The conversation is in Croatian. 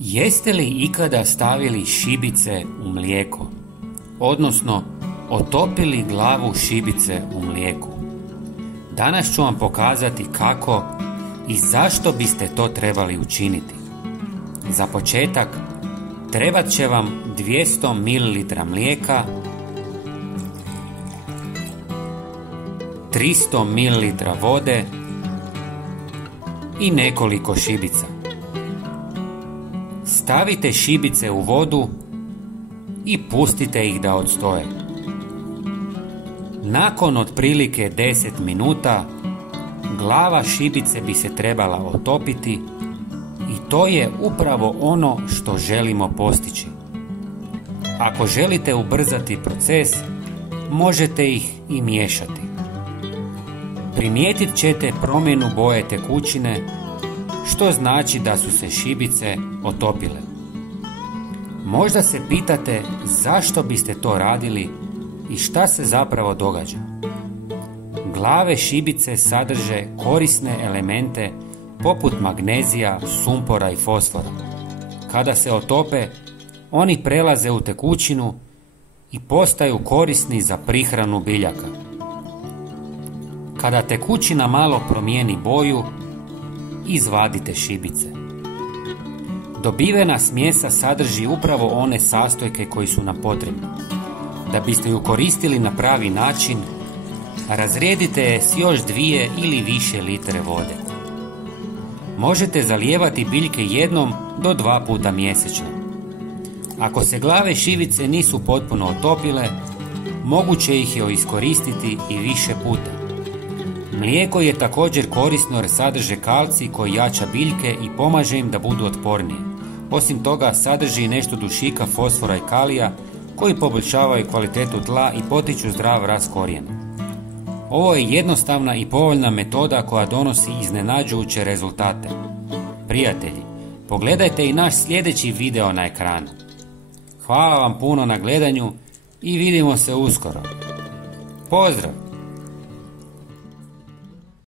Jeste li ikada stavili šibice u mlijeko, odnosno otopili glavu šibice u mlijeku? Danas ću vam pokazati kako i zašto biste to trebali učiniti. Za početak trebat će vam 200 ml mlijeka, 300 ml vode i nekoliko šibica. Stavite šibice u vodu i pustite ih da odstoje. Nakon otprilike 10 minuta glava šibice bi se trebala otopiti i to je upravo ono što želimo postići. Ako želite ubrzati proces, možete ih i miješati. Primijetit ćete promjenu boje tekućine, što znači da su se šibice otopile. Možda se pitate zašto biste to radili i šta se zapravo događa. Glave šibice sadrže korisne elemente poput magnezija, sumpora i fosfora. Kada se otope, oni prelaze u tekućinu i postaju korisni za prihranu biljaka. Kada tekućina malo promijeni boju, izvadite šibice. Dobivena smjesa sadrži upravo one sastojke koji su nam potrebni. Da biste ju koristili na pravi način, razrijedite je s još 2 ili više litre vode. Možete zalijevati biljke 1 do 2 puta mjesečno. Ako se glave šibice nisu potpuno otopile, moguće ih je iskoristiti i više puta. Mlijeko je također korisno jer sadrže kalcij koji jača biljke i pomaže im da budu otpornije. Osim toga sadrži nešto dušika, fosfora i kalija koji poboljšavaju kvalitetu tla i potiču zdrav rast korijena. Ovo je jednostavna i povoljna metoda koja donosi iznenađujuće rezultate. Prijatelji, pogledajte i naš sljedeći video na ekranu. Hvala vam puno na gledanju i vidimo se uskoro. Pozdrav!